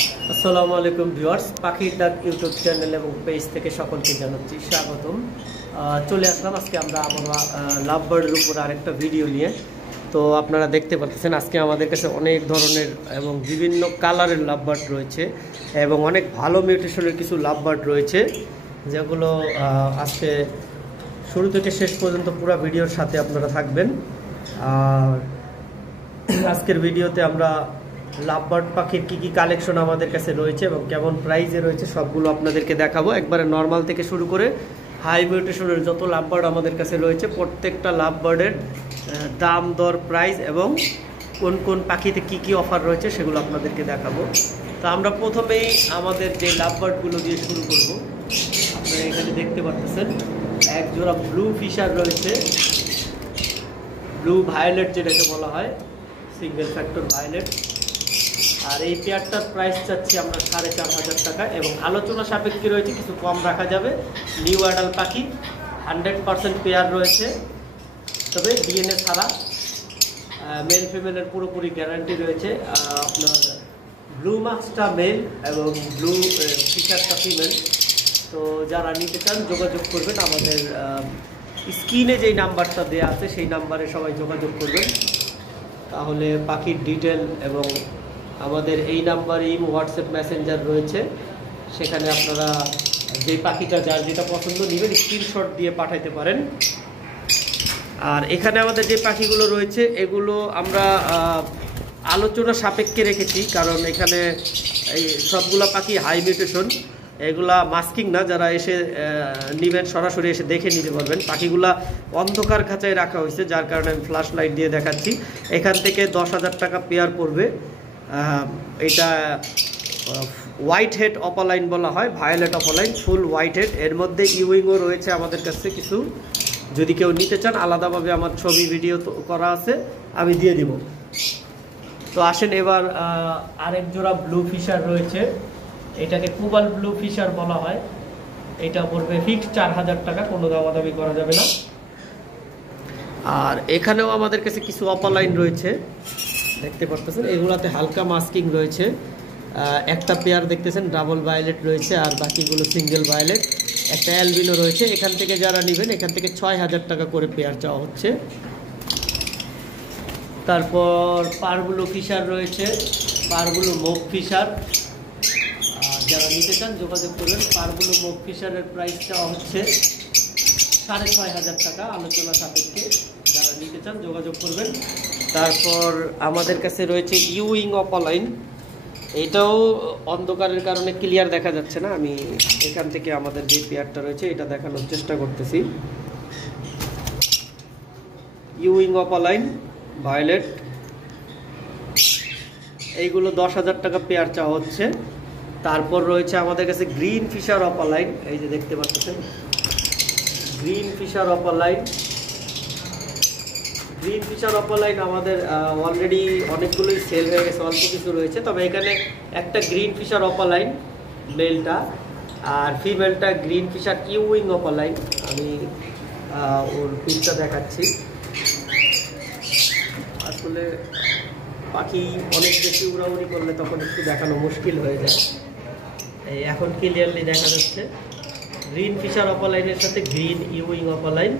আসসালামু আলাইকুম ভিউয়ার্স, পাখির ডাক ইউটিউব চ্যানেল এবং পেজ থেকে সকলকে জানাচ্ছি স্বাগতম। চলে আসলাম আজকে আমরা লাভ বার্ডের উপর আরেকটা ভিডিও নিয়ে। তো আপনারা দেখতে পাচ্ছেন আজকে আমাদের কাছে অনেক ধরনের এবং বিভিন্ন কালারের লাভ বার্ড রয়েছে এবং অনেক ভালো মিউটেশনের কিছু লাভ বার্ড রয়েছে, যেগুলো আজকে শুরু থেকে শেষ পর্যন্ত পুরো ভিডিওর সাথে আপনারা থাকবেন। আর আজকের ভিডিওতে আমরা লাভ বার্ড পাখির কী কালেকশন আমাদের কাছে রয়েছে এবং কেমন প্রাইসে রয়েছে সবগুলো আপনাদেরকে দেখাবো। একবারে নর্মাল থেকে শুরু করে হাই মিউটেশনের যত লাভ বার্ড আমাদের কাছে রয়েছে, প্রত্যেকটা লাভ বার্ডের দাম দর, প্রাইস এবং কোন কোন পাখিতে কী অফার রয়েছে সেগুলো আপনাদেরকে দেখাবো। তো আমরা প্রথমেই আমাদের যে লাভ বার্ডগুলো দিয়ে শুরু করব। আপনারা এখানে দেখতে পাচ্ছেন এক জোড়া ব্লু ফিশার রয়েছে, ব্লু ভায়োলেট যেটাকে বলা হয়, সিঙ্গেল ফ্যাক্টর ভায়োলেট। আর এই পেয়ারটার প্রাইস চাচ্ছি আমরা 4,500 টাকা এবং আলোচনা সাপেক্ষে রয়েছে, কিছু কম রাখা যাবে। নিউ অ্যাডাল্ট পাখি, 100% পেয়ার রয়েছে, তবে ডিএনএ ছাড়া, মেল ফিমেলের পুরোপুরি গ্যারান্টি রয়েছে। আপনার ব্লু মাস্কটা মেল এবং ব্লু ফিশারটা ফিমেল। তো যারা নিতে চান যোগাযোগ করবেন, আমাদের স্ক্রিনে যেই নাম্বারটা দেওয়া আছে সেই নাম্বারে সবাই যোগাযোগ করবেন, তাহলে পাখির ডিটেল এবং আমাদের এই নাম্বারে হোয়াটসঅ্যাপ মেসেঞ্জার রয়েছে, সেখানে আপনারা যে পাখিটা যার যেটা পছন্দ নেবেন স্ক্রিনশট দিয়ে পাঠাইতে পারেন। আর এখানে আমাদের যে পাখিগুলো রয়েছে এগুলো আমরা আলোচনা সাপেক্ষে রেখেছি, কারণ এখানে এই সবগুলো পাখি হাই মিউটেশন, এগুলা মাস্কিং না। যারা এসে নেবেন সরাসরি এসে দেখে নিতে পারবেন। পাখিগুলা অন্ধকার খাঁচায় রাখা হয়েছে, যার কারণে আমি ফ্ল্যাশ লাইট দিয়ে দেখাচ্ছি। এখান থেকে 10,000 টাকা পেয়ার পড়বে। এটা হোয়াইট হেড অপালাইন বলা হয়, violet opaline, full white head. এর মধ্যে ইউইংও রয়েছে আমাদের কাছে কিছু, যদি কেউ নিতে চান আলাদাভাবে আমার ছবি ভিডিও করা আছে, আমি দিয়ে দিব। তো আসেন এবার আরেক জোড়া ব্লু ফিশার রয়েছে, এটাকে কুবাল ব্লু ফিশার বলা হয়। এটা পড়বে ফিক্সড 4,000 টাকা, কোনো দামাদামি করা যাবে না। আর এখানেও আমাদের কাছে কিছু অপালাইন রয়েছে, দেখতে পাচ্ছেন এগুলাতে হালকা মাস্কিং রয়েছে। একটা পেয়ার দেখতেছেন ডাবল ভায়োলেট রয়েছে, আর বাকিগুলো সিঙ্গেল ভায়োলেট। একটা অ্যালবিনো রয়েছে। এখান থেকে যারা নেবেন এখান থেকে 6,000 টাকা করে পেয়ার চাওয়া হচ্ছে। তারপর পারগুলো ফিশার রয়েছে, পারগুলো মুভ ফিশার। যারা নিতে চান যোগাযোগ করবেন। পারগুলো মুভ ফিশারের প্রাইস চাওয়া হচ্ছে 6,500 টাকা, আলোচনা সাপেক্ষে। যারা নিতে চান যোগাযোগ করবেন। তারপর আমাদের কাছে রয়েছে ইউইং অপালাইন, এটাও অন্ধকারের কারণে ক্লিয়ার দেখা যাচ্ছে না, আমি এখান থেকে আমাদের যে পেয়ারটা রয়েছে এটা দেখানোর চেষ্টা করতেছি। ইউইং অপালাইন ভায়োলেট, এইগুলো 10,000 টাকা পেয়ার চাওয়া হচ্ছে। তারপর রয়েছে আমাদের কাছে গ্রিন ফিশার অপালাইন, এই যে দেখতে পাচ্ছেন green fisher opaline. Green fisher opaline আমাদের অলরেডি অনেকগুলোই সেল হয়ে গেছে, অল্প কিছু রয়েছে। তবে এখানে একটা গ্রিন ফিশার অপালাইন মেলটা, আর ফিমেলটা গ্রিন ফিশার ইউইং অপালাইন। আমি ওর পিকটা দেখাচ্ছি। আসলে পাখি অনেক বেশি উড়াউড়ি করলে তখন একটু দেখানো মুশকিল হয়ে যায়। এই এখন ক্লিয়ারলি দেখা যাচ্ছে গ্রিন ফিশার অপালাইনের সাথে গ্রিন ইউইং অপালাইন।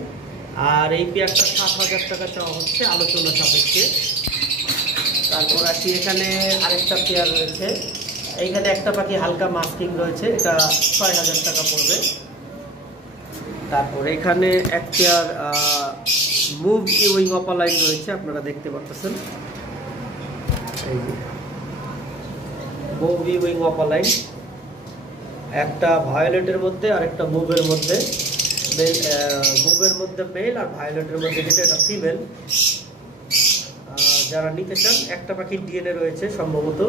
আর এই পেয়ারটা 7,000 টাকা চাওয়া হচ্ছে, আলোচনা সাপেক্ষে। তারপর আসি এখানে আরেকটা পেয়ার রয়েছে, এইখানে একটা পাখি হালকা মাস্কিং রয়েছে, এটা 6,000 টাকা পড়বে। তারপর এখানে এক পেয়ার মুভ ইউইং অপালাইন রয়েছে, আপনারা দেখতে পাচ্ছেন এই যে মুভ ইউইং অপালাইন, একটা ভায়োলেটের মধ্যে আর একটা মুভের মধ্যে। মুভের মধ্যে মেল আর ভায়োলেটের মধ্যে যেটা এটা ফিমেল। যারা নিতে চান, একটা পাখির ডিএনএ রয়েছে সম্ভবত,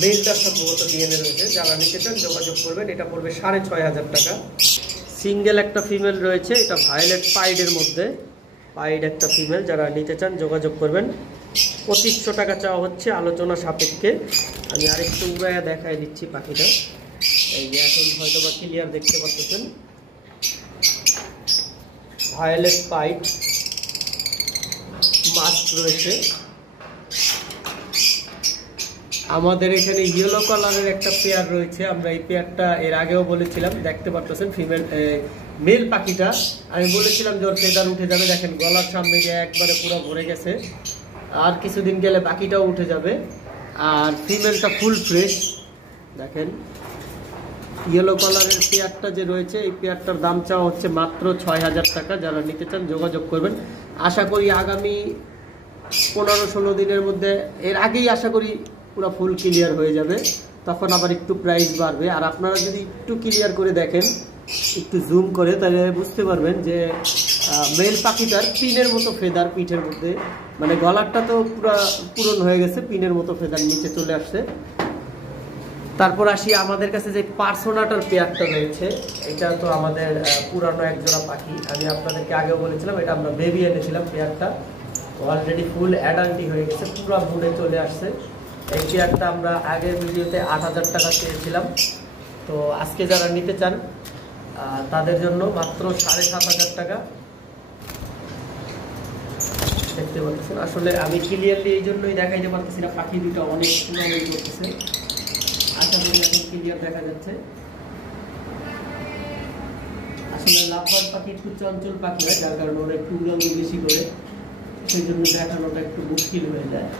মেলটার সম্ভবত ডিএনএ রয়েছে। যারা নিতে চান যোগাযোগ করবেন। এটা পড়বে 6,500 টাকা। সিঙ্গেল একটা ফিমেল রয়েছে, এটা ভায়োলেট পাইডের মধ্যে, পাইড একটা ফিমেল। যারা নিতে চান যোগাযোগ করবেন। 2,500 টাকা চাওয়া হচ্ছে, আলোচনা সাপেক্ষে। আমি আরেকটু উড়াইয়া দেখাই দিচ্ছি পাখিটা, এই যে এখন হয়তো বা ক্লিয়ার দেখতে পাচ্ছেন। ভায়োলেট পাইড মাস্ক রয়েছে, আমাদের এখানে ইয়েলো কালারের একটা পেয়ার রয়েছে, আমরা এই পেয়ারটা এর আগেও বলেছিলাম, দেখতে পারতেছেন ফিমেল মেল পাখিটা আমি বলেছিলাম যে ওর ফেদার উঠে যাবে। দেখেন গলার সামনে গিয়ে একবারে পুরো ভরে গেছে, আর কিছুদিন গেলে বাকিটাও উঠে যাবে। আর ফিমেলটা ফুল ফ্রেশ। দেখেন ইয়েলো কালারের পেয়ারটা যে রয়েছে, এই পেয়ারটার দাম চাওয়া হচ্ছে মাত্র ৬,০০০ টাকা। যারা নিতে চান যোগাযোগ করবেন। আশা করি আগামী ১৫-১৬ দিনের মধ্যে, এর আগেই আশা করি পুরো ফুল ক্লিয়ার হয়ে যাবে, তখন আবার একটু প্রাইস বাড়বে। আর আপনারা যদি একটু ক্লিয়ার করে দেখেন, একটু জুম করে, তাহলে বুঝতে পারবেন যে মেল পাখিটার পিনের মতো ফেদার পিঠের মধ্যে, মানে গলারটা তো পুরো পূরণ হয়ে গেছে, পিনের মতো ফেদার নিচে চলে আসছে। তারপর আসি আমাদের কাছে যে পার্সোনাটার পেয়ারটা রয়েছে, এটা তো আমাদের পুরানো একজোড়া পাখি। আমি আপনাদেরকে আগেও বলেছিলাম, এটা আমরা বেবি এনেছিলাম। পেয়ারটা অলরেডি ফুল অ্যাডাল্টই হয়ে গেছে, পুরো মুড়ে চলে আসছে। এই পেয়ারটা আমরা আগের ভিডিওতে ৮,০০০ টাকা চেয়েছিলাম। তো আজকে যারা নিতে চান তাদের জন্য মাত্র ৭,৫০০ টাকা। দেখতে পাচ্ছেন, আসলে আমি ক্লিয়ারলি এই জন্যই দেখাইতে পারতেছি না, পাখি দুটো অনেক পুরানো করতেছে। আশা করি এখন ক্লিয়ার দেখা যাচ্ছে। আসলে লাভবার্ড পাখি একটু চঞ্চল পাখি হয়, যার কারণে ওরা একটু উড়াউড়ি বেশি করে, সেই জন্য দেখানোটা একটু মুশকিল হয়ে যায়।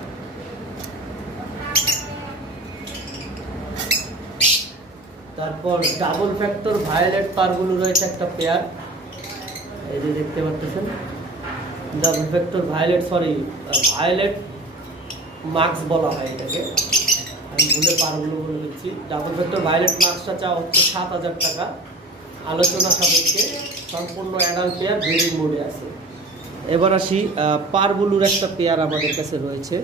তারপর ডাবল ফ্যাক্টর ভায়োলেট পারগুলো রয়েছে একটা পেয়ার, এই যে দেখতে পাচ্ছেন। Double factor violet, violet marks বলা হয় এটাকে, আমি ভুলে পারগুলো বলে দিচ্ছি। ডাবল ফ্যাক্টর ভায়োলেট মার্কসটা চাওয়া হচ্ছে ৭,০০০ টাকা। আলোচনা সাপেক্ষে, সম্পূর্ণ অ্যাডাল্ট পেয়ার, ব্রিডিং মোডে আছে। এবার আসি পারবুলুর একটা পেয়ার আমাদের কাছে রয়েছে,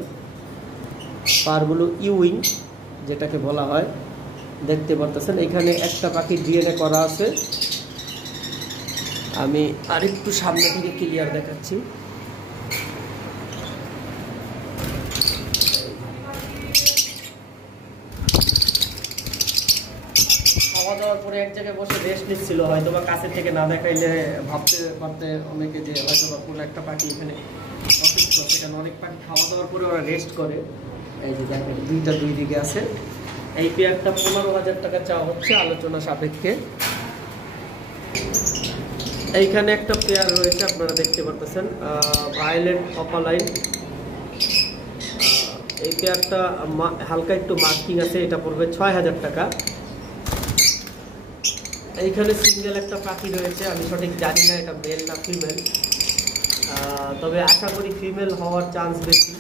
পারবুলু ইউইং যেটাকে বলা হয়। দেখতে পারতেছেন এখানে একটা পাখির ডিএনএ করা আছে। আমি আরেকটু সামনে থেকে ক্লিয়ার দেখাচ্ছি। খাওয়া দাওয়ার পরে এক জায়গায় বসে রেস্ট নিচ্ছিল, হয়তো বা কাছে থেকে না দেখাইলে ভাবতে পারতে অনেকে যে হয়তো বা কোনো একটা পাখি এখানে অসুস্থ। সেখানে অনেক পাখি খাওয়া দাওয়ার পরে ওরা রেস্ট করে। এই যে দেখেন দুইটা দুই দিকে আছে। এই পেয়ারটা ১৫,০০০ টাকা চাওয়া হচ্ছে, আলোচনা সাপেক্ষে। এইখানে একটা পেয়ার রয়েছে, আপনারা দেখতে পারতেছেন, ভায়োলেট অপালাইন। এই পেয়ারটা হালকা একটু মার্কিং আছে, এটা পড়বে ৬,০০০ টাকা। এইখানে সিঙ্গেল একটা পাখি রয়েছে, আমি সঠিক জানি না এটা মেল না ফিমেল, তবে আশা করি ফিমেল হওয়ার চান্স বেশি,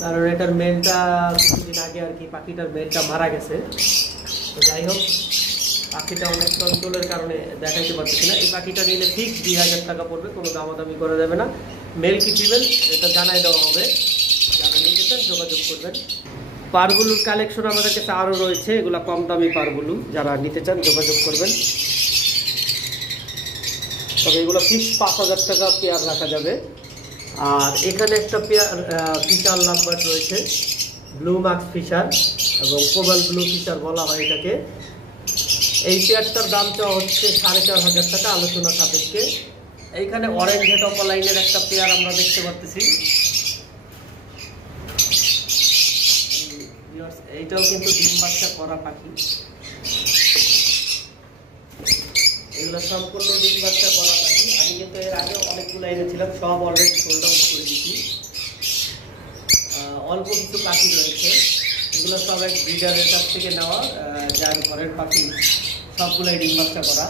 কারণ এটার মেলটা কিছুদিন আগে আর কি পাখিটার মেলটা মারা গেছে। তো যাই হোক, পাখিটা অনেক চঞ্চলের কারণে দেখাইতে পারতেছি না। এই পাখিটা নিলে ফিক্স ২,০০০ টাকা পড়বে, কোনো দামাদামি করা যাবে না। মেল কি ফিমেল এটা জানাই দেওয়া হবে, যারা নিতে চান যোগাযোগ করবেন। পারগুলোর কালেকশন আমাদের কাছে আরও রয়েছে, এগুলো কম দামি পারগুলো, যারা নিতে চান যোগাযোগ করবেন। তবে এগুলো ফিক্স ৫,০০০ টাকা পেয়ার রাখা যাবে। আর এখানে একটা পেয়ার ফিশার লাভবার্ড রয়েছে, ব্লু মার্কস ফিশার এবং কোবাল ব্লু ফিশার বলা হয় এটাকে। এই পেয়ারটার দাম চাওয়া হচ্ছে ৪,৫০০ টাকা, আলোচনা সাপেক্ষে। এইখানে অরেঞ্জ হেড অপালাইনের একটা পেয়ার আমরা দেখতে পাচ্ছি, এইটাও কিন্তু ডিম বাচ্চা করা পাখি। এগুলো সম্পূর্ণ ডিম বাচ্চা করা পাখি। আমি কিন্তু এর আগে অনেকগুলো এনেছিলাম, সব অলরেডি সোল্ড আউট করে দিচ্ছি। অল্প কিছু পাখি রয়েছে, এগুলো সব এক ব্রিডারের কাছ থেকে নেওয়া, যার ঘরের পাখি, সবগুলোই ডিম বাচ্চা করা।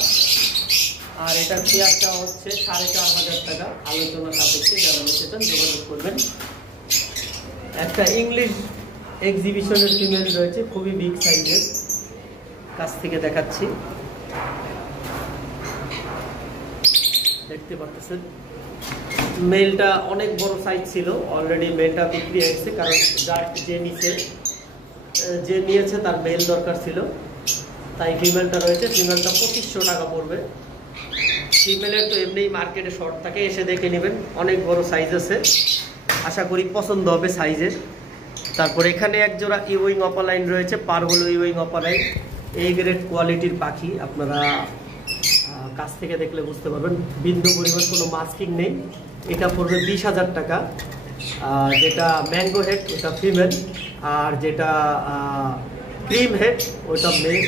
আর এটার পেয়ারটা হচ্ছে ৪,৫০০ টাকা, আলোচনা সাপেক্ষে। যারা নিতে চান যোগাযোগ করবেন। একটা ইংলিশ এক্সিবিশনের ফিমেল রয়েছে, খুবই বিগ সাইজের, কাছ থেকে দেখাচ্ছি, দেখতে পাচ্ছেন। মেলটা অনেক বড় সাইজ ছিল, অলরেডি মেলটা বিক্রি হয়েছে, কারণ যে নিয়েছে তার মেল দরকার ছিল, তাই ফিমেলটা রয়েছে। ফিমেলটা ২৫০০ টাকা পড়বে। ফিমেলের তো এমনি মার্কেটে শর্ট থাকে, এসে দেখে নেবেন, অনেক বড় সাইজ আছে, আশা করি পছন্দ হবে সাইজের। তারপর এখানে এক জোড়া ইউইং অপালাইন রয়েছে, পারগুলো ইউইং অপালাইন, এই গ্রেড কোয়ালিটির পাখি। আপনারা কাছ থেকে দেখলে বুঝতে পারবেন, বিন্দু পরিমাণ কোনো মাস্কিং নেই। এটা পড়বে ২০,০০০ টাকা। যেটা ম্যাঙ্গো হেড, ওটা ফিমেল, আর যেটা ক্রিম হেড ওটা মেল,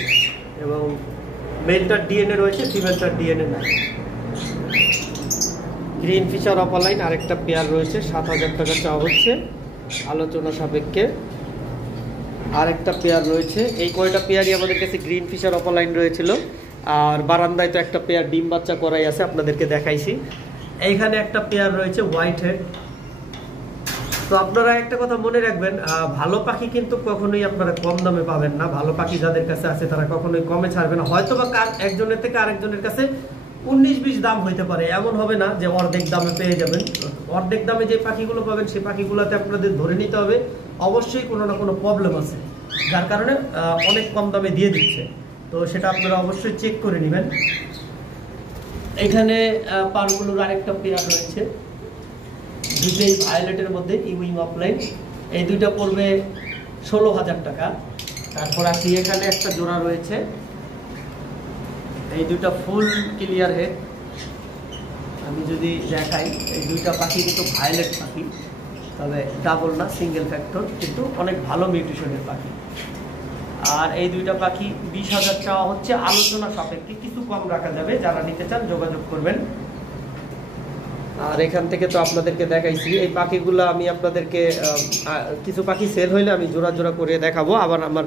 এবং মেলটার ডিএনএ রয়েছে, ফিমেলটার ডিএনএ নাই। গ্রিন ফিশার অপালাইন আরেকটা পেয়ার রয়েছে, 7,000 টাকা চাওয়া হচ্ছে আলোচনা সাপেক্ষে। আরেকটা পেয়ার রয়েছে, এই কয়টা পেয়ারই আমাদের কাছে গ্রিন ফিশার অপালাইন রয়েছিল। আর বারান্দায় তো একটা পেয়ার ডিম বাচ্চা করাই আছে, আপনাদেরকে দেখাইছি। এইখানে একটা পেয়ার রয়েছে হোয়াইট হেড। তো আপনারা একটা কথা মনে রাখবেন, ভালো পাখি কিন্তু কখনোই আপনারা কম দামে পাবেন না। ভালো পাখি যাদের কাছে আছে তারা কখনোই কমে ছাড়বে না। হয়তো বা একজনের থেকে আরেকজনের কাছে 19-20 দাম হইতে পারে, এমন হবে না যে অর্ধেক দামে পেয়ে যাবেন। অর্ধেক দামে যে পাখিগুলো পাবেন সেই পাখিগুলোতে আপনাদের ধরে নিতে হবে অবশ্যই কোনো না কোনো প্রবলেম আছে, যার কারণে অনেক কম দামে দিয়ে দিচ্ছে। তো সেটা আপনারা অবশ্যই চেক করে নেবেন। এখানে পারগুলোর আরেকটা পেয়ার রয়েছে, দুটোই ভায়োলেটের মধ্যে ইউইং অফলাইন। এই দুইটা পড়বে 16,000 টাকা। তারপর আসি, এখানে একটা জোড়া রয়েছে, এই দুইটা ফুল ক্লিয়ার হেড। আমি যদি দেখাই, এই দুইটা পাখি কিন্তু ভায়োলেট পাখি, তবে ডাবল না, সিঙ্গেল ফ্যাক্টর, কিন্তু অনেক ভালো মিউটেশনের পাখি। আর এই দুইটা পাখি 20,000 চাওয়া হচ্ছে আলোচনা সাপেক্ষে, কিছু কম রাখা যাবে। যারা নিতে চান যোগাযোগ করবেন। আর এখান থেকে তো আপনাদেরকে দেখাইছি এই পাখিগুলো। আমি আপনাদেরকে কিছু পাখি সেল হইলে আমি জোড়া জোড়া করে দেখাবো। আবার আমার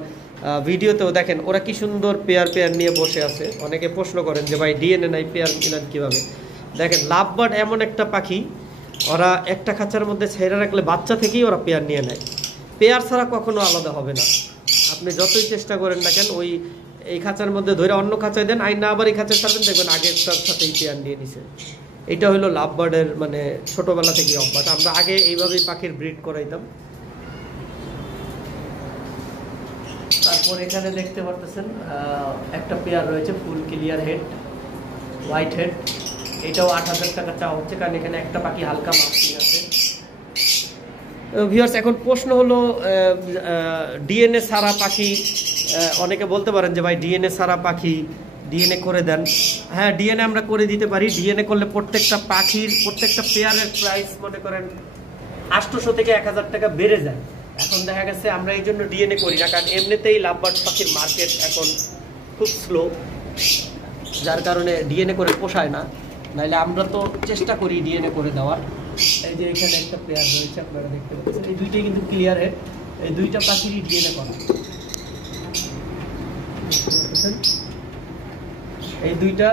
ভিডিওতেও দেখেন ওরা কি সুন্দর পেয়ার নিয়ে বসে আছে। অনেকে প্রশ্ন করেন যে ভাই ডিএনএ নাই, পেয়ার মিলান কিভাবে। দেখেন লাভবার্ড এমন একটা পাখি, ওরা একটা খাঁচার মধ্যে ছেড়ে রাখলে বাচ্চা থেকেই ওরা পেয়ার নিয়ে নেয়। পেয়ার ছাড়া কখনো আলাদা হবে না, আপনি যতই চেষ্টা করেন না কেন। ওই এই খাঁচার মধ্যে ধরে অন্য খাঁচায় দেন, আইন না আবার এই খাঁচায় ছাড়বেন, দেখবেন আগেরটার সাথেই পেয়ার নিয়ে নিছে। এটা হলো লাভবার্ডের মানে ছোটবেলা থেকে অভ্যাস। আমরা আগে এইভাবেই পাখির ব্রিড করাইতাম। তারপর এখানে দেখতে পারতেছেন একটা পেয়ার রয়েছে ফুল ক্লিয়ার হেড হোয়াইট হেড। এটাও 8,000 টাকা চাওয়া হচ্ছে, কারণ এখানে একটা পাখি হালকা মার্কিং আছে। ভিউয়ার্স, এখন প্রশ্ন হলো ডিএনএ ছাড়া পাখি, অনেকে বলতে পারেন যে ভাই ডিএনএ ছাড়া পাখি ডিএনএ করে দেন। হ্যাঁ, ডিএনএ আমরা করে দিতে পারি। ডিএনএ করলে প্রত্যেকটা পাখির প্রত্যেকটা পেয়ারের প্রাইস মনে করেন 800 থেকে 1,000 টাকা বেড়ে যায়। এখন দেখা গেছে আমরা এই জন্য ডিএনএ করি না, কারণ এমনিতেই লাভবার্ড পাখির মার্কেট এখন খুব স্লো, যার কারণে ডিএনএ করে পোষায় না। নাইলে আমরা তো চেষ্টা করি ডিএনএ করে দেওয়ার। এই যে এখানে একটা পেয়ার রয়েছে, আপনারা দেখতে পাচ্ছেন, এই দুইটাই কিন্তু ক্লিয়ার হেড। এই দুইটা পাখিরই ডিএনএ করা। এই দুইটা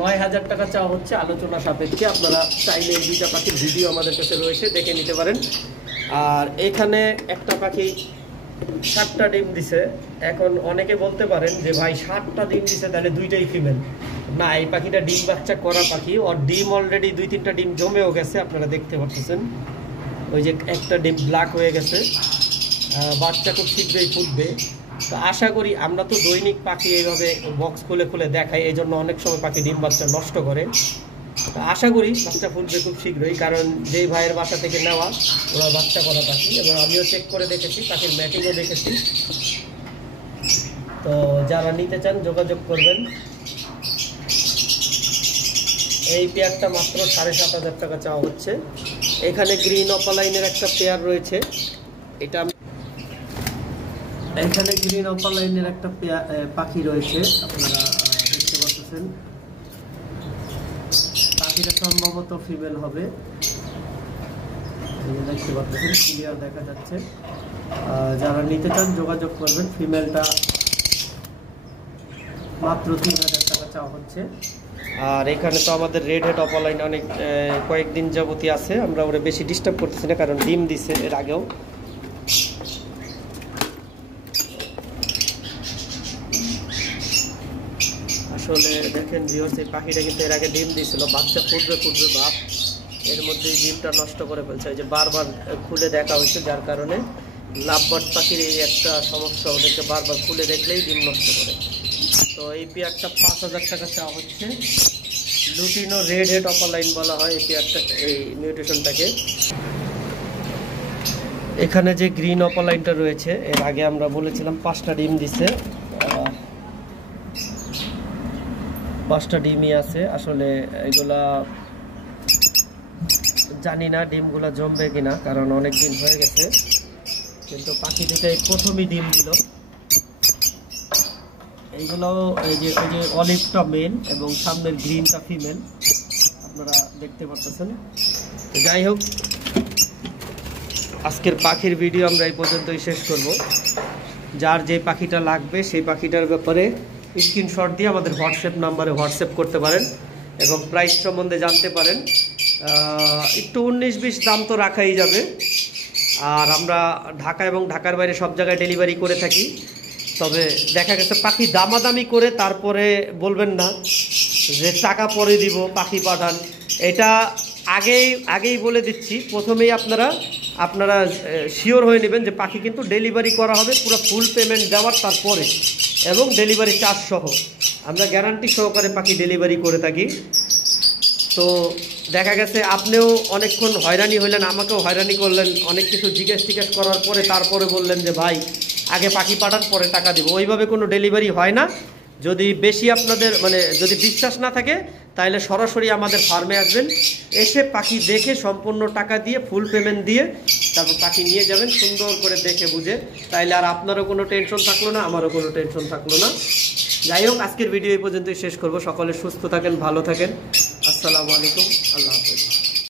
9,000 টাকা চাওয়া হচ্ছে আলোচনা সাপেক্ষে। আপনারা চাইলে এই দুইটা পাখির ভিডিও আমাদের কাছে রয়েছে, দেখে নিতে পারেন। আর এখানে একটা পাখি 7টা ডিম দিছে। এখন অনেকে বলতে পারেন যে ভাই 7টা ডিম দিছে তাহলে দুইটাই ফিমেল। না, এই পাখিটা ডিম বাচ্চা করা পাখি। ওর ডিম অলরেডি 2-3টা ডিম জমেও গেছে, আপনারা দেখতে পাচ্ছেন। ওই যে একটা ডিম ব্ল্যাক হয়ে গেছে, বাচ্চা খুব শীঘ্রই ফুটবে। তো আশা করি, আমরা তো দৈনিক পাখি এইভাবে বক্স খুলে খুলে দেখাই, এই জন্য অনেক সময় পাখি ডিম বাচ্চা নষ্ট করে। তো আশা করি বাচ্চা ফুটবে খুব শীঘ্রই, কারণ যেই ভাইয়ের বাসা থেকে নেওয়া ওরা বাচ্চা করা পাখি, এবং আমিও চেক করে দেখেছি, পাখির ম্যাটিংও দেখেছি। তো যারা নিতে চান যোগাযোগ করবেন। এই পেয়ারটা মাত্র 7,500 টাকা চাওয়া হচ্ছে। এখানে গ্রিন অপালাইনের একটা পেয়ার রয়েছে, এটা এখানে গ্রিন অপালাইনের একটা পাখি রয়েছে, আপনারা দেখতে পাচ্ছেন। পাখিটা সম্ভবত ফিমেল হবে, দেখতে পাচ্ছেন, ক্লিয়ার দেখা যাচ্ছে। যারা নিতে চান যোগাযোগ করবেন। ফিমেলটা মাত্র 3,000 টাকা চাওয়া হচ্ছে। আর এখানে তো আমাদের রেড হেড অপালাইন অনেক কয়েকদিন যাবতীয় আছে, আমরা ওরা বেশি ডিস্টার্ব করতেছি না, কারণ ডিম দিছে এর আগেও। আসলে দেখেন ভিউয়ার্স, এই পাখিটা কিন্তু এর আগে ডিম দিয়েছিল, বাচ্চা ফুটবে ভাব, এর মধ্যে ডিমটা নষ্ট করে ফেলছে। এই যে বারবার খুলে দেখা হয়েছে, যার কারণে লাভবার্ড পাখির এই একটা সমস্যা, ওদেরকে বারবার খুলে দেখলেই ডিম নষ্ট করে। তো এই পেয়ারটা 5,000 টাকা চাওয়া হচ্ছে। লুটিনো রেড হেড অপালাইন বলা হয় এই পেয়ারটা, এই মিউটেশনটাকে। এখানে যে গ্রিন অপালাইনটা রয়েছে, এর আগে আমরা বলেছিলাম 5টা ডিম দিছে, 5টা ডিমই আছে। আসলে এগুলা জানি না ডিমগুলা জমবে কিনা, কারণ অনেক দিন হয়ে গেছে। কিন্তু পাখি দুটাই প্রথমই ডিম দিল। এইগুলো এই যে অলিভটা মেল এবং সামনের গ্রিনটা ফিমেল, আপনারা দেখতে পাচ্ছেন। যাই হোক, আজকের পাখির ভিডিও আমরা এই পর্যন্তই শেষ করব। যার যে পাখিটা লাগবে সেই পাখিটার ব্যাপারে স্ক্রিনশট দিয়ে আমাদের হোয়াটসঅ্যাপ নাম্বারে হোয়াটসঅ্যাপ করতে পারেন এবং প্রাইস সম্বন্ধে জানতে পারেন। একটু 19-20 দাম তো রাখাই যাবে। আর আমরা ঢাকা এবং ঢাকার বাইরে সব জায়গায় ডেলিভারি করে থাকি। তবে দেখা গেছে পাখি দামাদামি করে তারপরে বলবেন না যে টাকা পরে দিব, পাখি পাঠান। এটা আগেই বলে দিচ্ছি, প্রথমেই আপনারা শিওর হয়ে নেবেন যে পাখি কিন্তু ডেলিভারি করা হবে পুরো ফুল পেমেন্ট দেওয়ার তারপরে, এবং ডেলিভারি চার্জ সহ আমরা গ্যারান্টি সহকারে পাখি ডেলিভারি করে থাকি। তো দেখা গেছে আপনিও অনেকক্ষণ হয়রানি হইলেন, আমাকেও হয়রানি করলেন, অনেক কিছু জিজ্ঞেস করার পরে তারপরে বললেন যে ভাই আগে পাখি পাঠান পরে টাকা দিব। ওইভাবে কোনো ডেলিভারি হয় না। যদি বেশি আপনাদের যদি বিশ্বাস না থাকে তাহলে সরাসরি আমাদের ফার্মে আসবেন, এসে পাখি দেখে সম্পূর্ণ টাকা দিয়ে ফুল পেমেন্ট দিয়ে তারপর পাখি নিয়ে যাবেন সুন্দর করে দেখে বুঝে। তাইলে আর আপনারও কোনো টেনশন থাকলো না, আমারও কোনো টেনশন থাকলো না। যাই হোক, আজকের ভিডিও এই পর্যন্তই শেষ করব। সকলে সুস্থ থাকেন, ভালো থাকেন। আসসালামু আলাইকুম, আল্লাহ হাফেজ।